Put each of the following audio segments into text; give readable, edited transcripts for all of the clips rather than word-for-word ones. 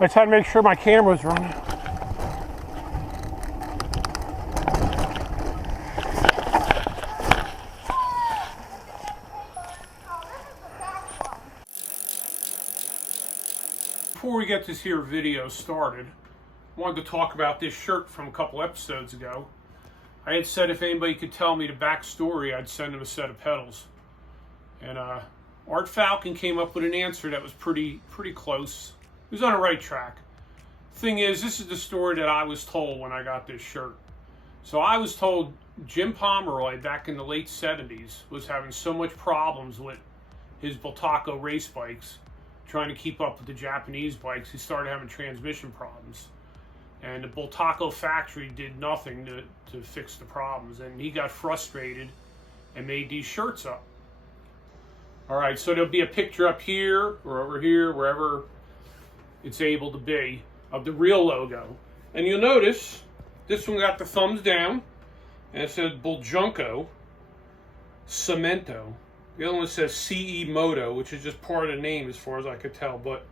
I just had to make sure my camera was running. Before we get this here video started, I wanted to talk about this shirt from a couple episodes ago. I had said if anybody could tell me the backstory, I'd send them a set of pedals. And Art Falcon came up with an answer that was pretty close. He was on the right track. Thing is, this is the story that I was told when I got this shirt. So I was told Jim Pomeroy back in the late 70s was having so much problems with his Bultaco race bikes, trying to keep up with the Japanese bikes, he started having transmission problems. And the Bultaco factory did nothing to fix the problems. And he got frustrated and made these shirts up. All right, so there'll be a picture up here or over here, wherever it's able to be, of the real logo. And you'll notice this one got the thumbs down, and it says Buljunko Cemento. The other one says CE Moto, which is just part of the name as far as I could tell, but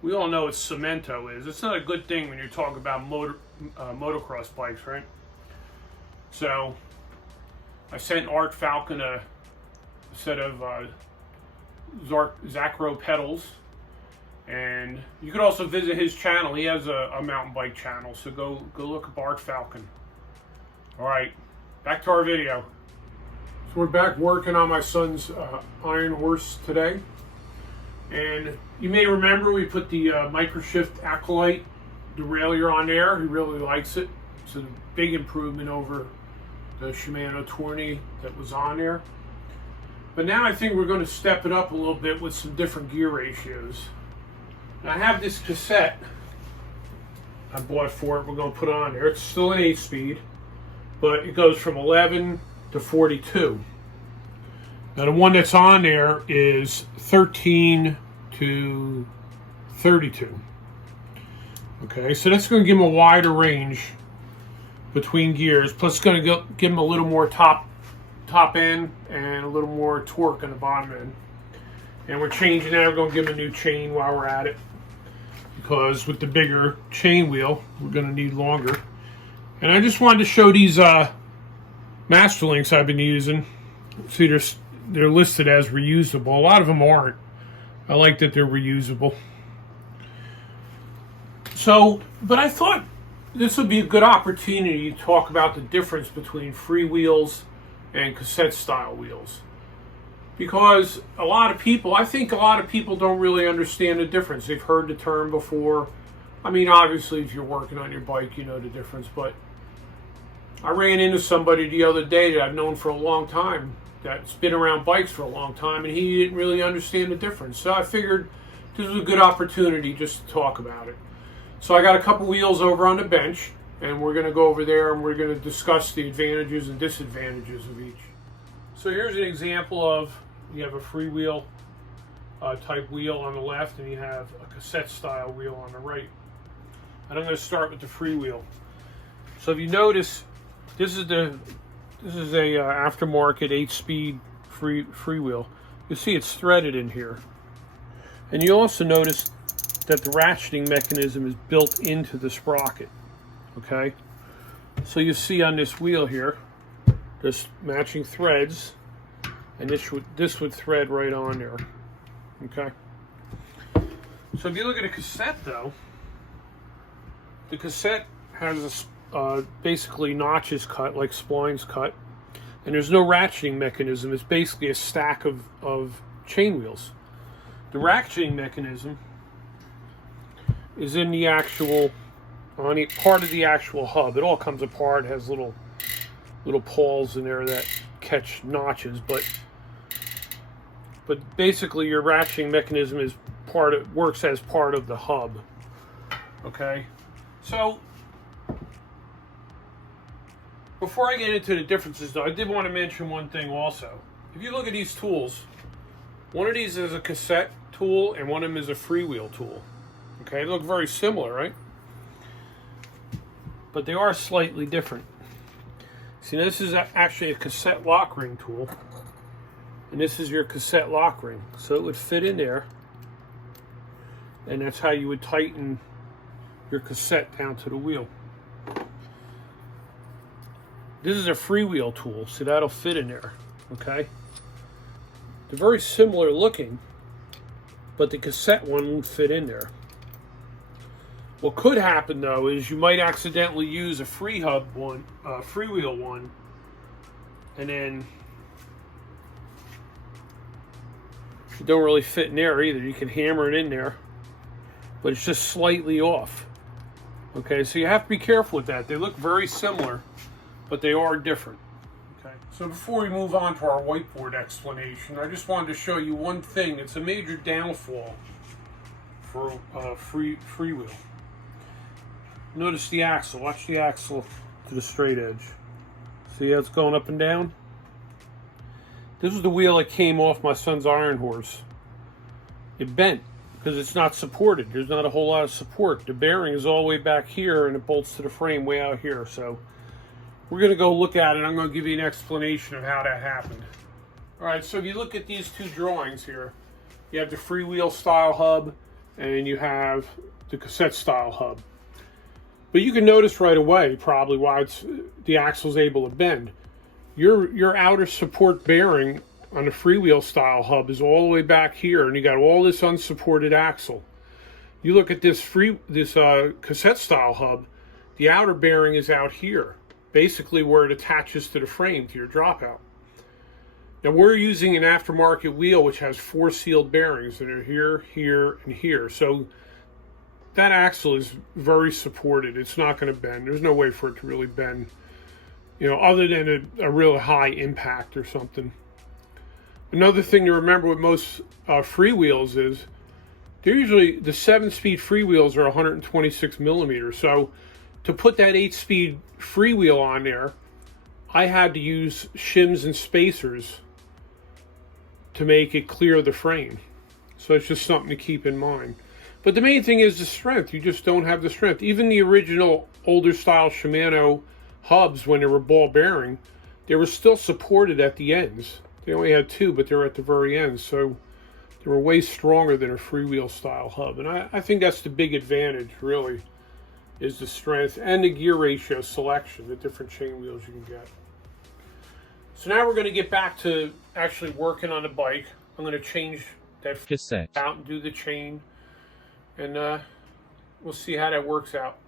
we all know what Cemento is. It's not a good thing when you're talking about motocross bikes, right? So I sent Art Falcon a set of Zacro pedals, and you could also visit his channel. He has a mountain bike channel, so go look up Art Falcon. All right, back to our video. So we're back working on my son's Iron Horse today, and you may remember we put the Microshift Acolyte derailleur on there. He really likes it. It's a big improvement over the Shimano Tourney that was on there. But now I think we're going to step it up a little bit with some different gear ratios. Now I have this cassette I bought for it. We're going to put on there. It's still an 8-speed, but it goes from 11 to 42. Now the one that's on there is 13 to 32. Okay, so that's going to give him a wider range between gears. Plus it's going to give him a little more top end and a little more torque on the bottom end. And we're changing that. We're going to give him a new chain while we're at it, because with the bigger chain wheel we're going to need longer. And I just wanted to show these master links I've been using. See, they're listed as reusable. A lot of them aren't. I like that they're reusable. So, but I thought this would be a good opportunity to talk about the difference between Freewheels and cassette style wheels, because I think a lot of people don't really understand the difference. They've heard the term before. I mean, obviously if you're working on your bike you know the difference, but I ran into somebody the other day that I've known for a long time, that's been around bikes for a long time, and he didn't really understand the difference. So I figured this was a good opportunity just to talk about it. So I got a couple wheels over on the bench, and we're going to go over there and we're going to discuss the advantages and disadvantages of each. So here's an example of, you have a freewheel type wheel on the left, and you have a cassette style wheel on the right. And I'm going to start with the freewheel. So if you notice, this is a aftermarket 8-speed freewheel. You see it's threaded in here, and you also notice that the ratcheting mechanism is built into the sprocket. Okay, so you see on this wheel here, there's matching threads, and this would thread right on there. Okay, so if you look at a cassette though, the cassette has basically notches cut, like splines cut, and there's no ratcheting mechanism. It's basically a stack of chain wheels. The ratcheting mechanism is in the actual, on part of the actual hub. It all comes apart. It has little pawls in there that catch notches, but basically your ratcheting mechanism is works as part of the hub. Okay, so before I get into the differences though, I did want to mention one thing also. If you look at these tools, one of these is a cassette tool and one of them is a freewheel tool. Okay, they look very similar, right? But they are slightly different. See, this is actually a cassette lock ring tool, and this is your cassette lock ring. So it would fit in there, And that's how you would tighten your cassette down to the wheel. This is a freewheel tool, so that'll fit in there, okay? They're very similar looking, but the cassette one won't fit in there. What could happen though is you might accidentally use a freewheel one, and then it don't really fit in there either. You can hammer it in there, but it's just slightly off. Okay, so you have to be careful with that. They look very similar, but they are different. Okay, so before we move on to our whiteboard explanation, I just wanted to show you one thing. It's a major downfall for Freewheel. Notice the axle. Watch the axle to the straight edge. See how it's going up and down? This is the wheel that came off my son's iron horse. It bent because it's not supported. There's not a whole lot of support. The bearing is all the way back here and it bolts to the frame way out here. So we're going to go look at it. I'm going to give you an explanation of how that happened. All right, so if you look at these two drawings here, you have the freewheel style hub and you have the cassette style hub. But you can notice right away probably why the axle's able to bend. Your outer support bearing on the freewheel style hub is all the way back here, and you got all this unsupported axle. You look at this cassette style hub, the outer bearing is out here, basically where it attaches to the frame, to your dropout. Now we're using an aftermarket wheel which has 4 sealed bearings that are here, here, and here. So that axle is very supported. It's not going to bend. There's no way for it to really bend, you know, other than a really high impact or something. Another thing to remember with most freewheels is they're usually, the 7-speed freewheels are 126 millimeters. So to put that 8-speed freewheel on there, I had to use shims and spacers to make it clear the frame. So it's just something to keep in mind. But the main thing is the strength. You just don't have the strength. Even the original older style Shimano hubs, when they were ball bearing, they were still supported at the ends. They only had 2, but they were at the very end. So they were way stronger than a freewheel style hub. And I think that's the big advantage, really, is the strength and the gear ratio selection, the different chain wheels you can get. So now we're going to get back to actually working on the bike. I'm going to change that cassette out and do the chain. And we'll see how that works out.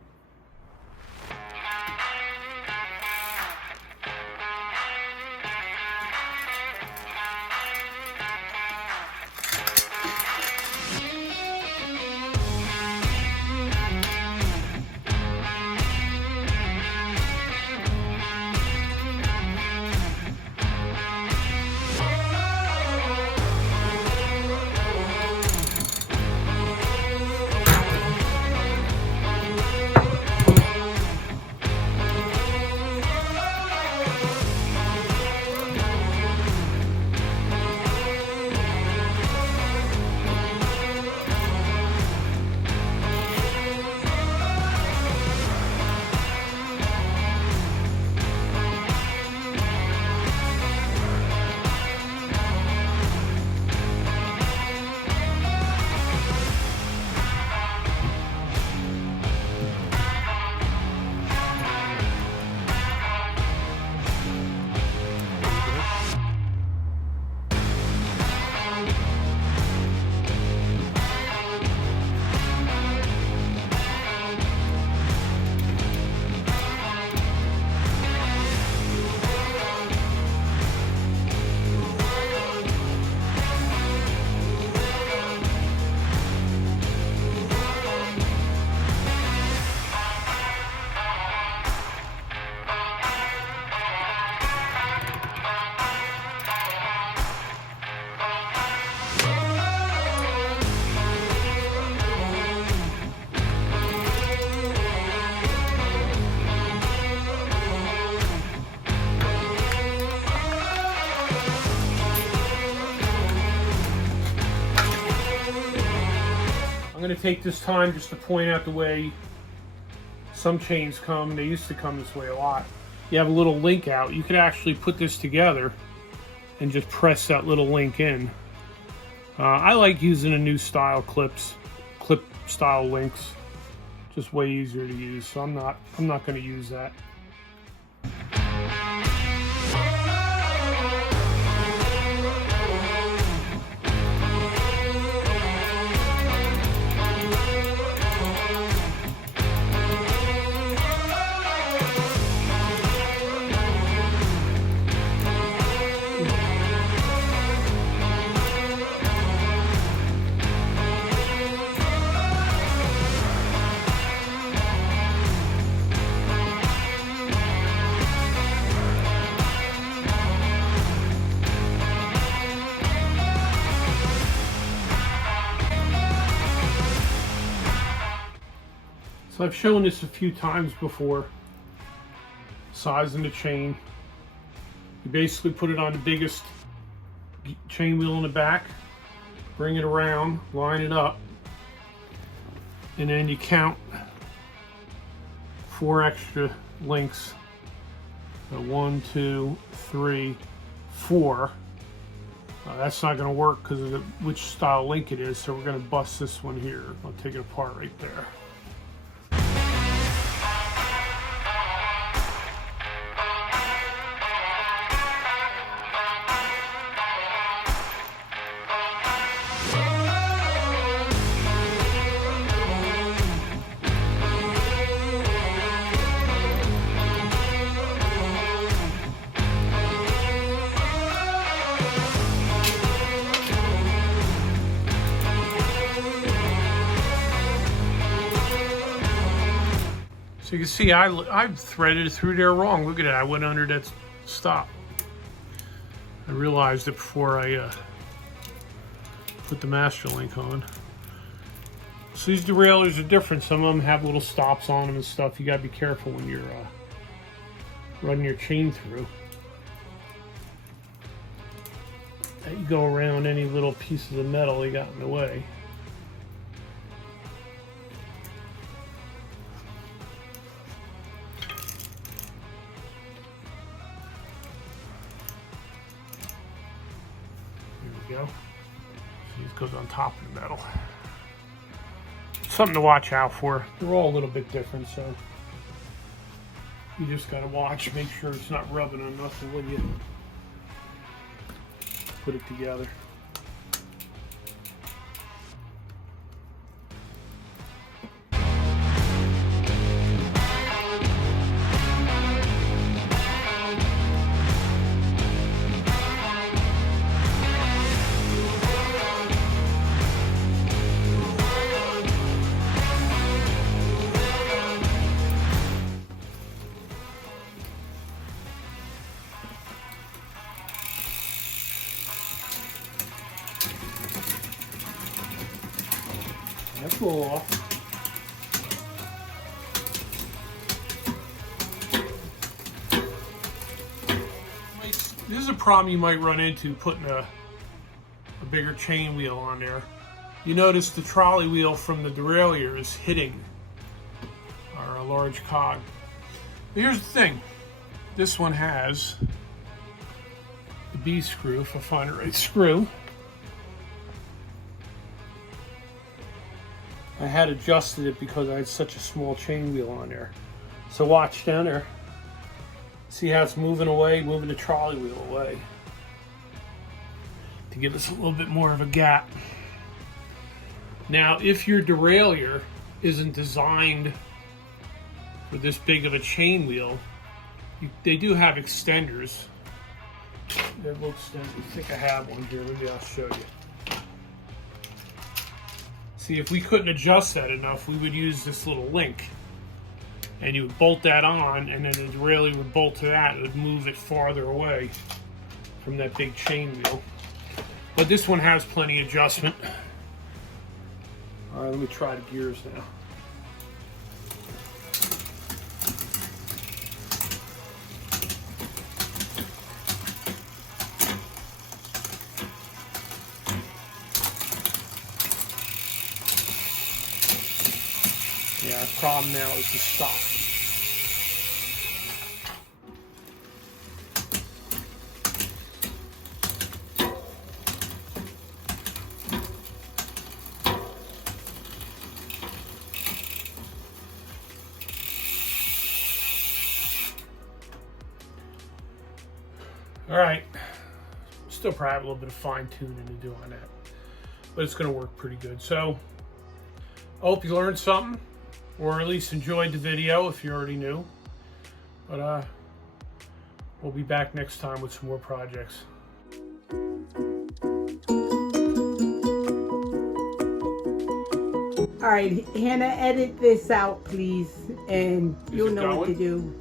I'm going to take this time just to point out the way some chains come. They used to come this way a lot. You have a little link out. You could actually put this together and just press that little link in. I like using a new style clip style links. Just way easier to use, so I'm not going to use that. So I've shown this a few times before, sizing the chain. You basically put it on the biggest chain wheel in the back, bring it around, line it up, and then you count 4 extra links. So 1, 2, 3, 4. That's not going to work because of which style link it is, so we're going to bust this one here. I'll take it apart right there. So you can see I've threaded it through there wrong. Look at it, I went under that stop. I realized it before I put the master link on. So these derailleurs are different. Some of them have little stops on them and stuff. You gotta be careful when you're running your chain through. You go around any little pieces of metal you got in the way. Go. So this goes on top of the metal. Something to watch out for. They're all a little bit different, so you just gotta watch, make sure it's not rubbing on nothing when you put it together. That's a little off. This is a problem you might run into putting a bigger chain wheel on there. You notice the trolley wheel from the derailleur is hitting our large cog. But here's the thing. This one has the B screw, if I find the right screw. I had adjusted it because I had such a small chain wheel on there. So watch down there. See how it's moving away, moving the trolley wheel away to give us a little bit more of a gap. Now, if your derailleur isn't designed for this big of a chain wheel, they do have extenders. They're little extenders. I think I have one here. Maybe I'll show you. See, if we couldn't adjust that enough, we would use this little link. And you would bolt that on, and then the derailleur would bolt to that. It would move it farther away from that big chain wheel. But this one has plenty of adjustment. All right, let me try the gears now. Yeah, our problem now is the stop. All right. Still probably have a little bit of fine tuning to do on that, but it's going to work pretty good. So I hope you learned something, or at least enjoyed the video if you already knew. But we'll be back next time with some more projects. All right, Hannah, edit this out, please, and you'll know what to do.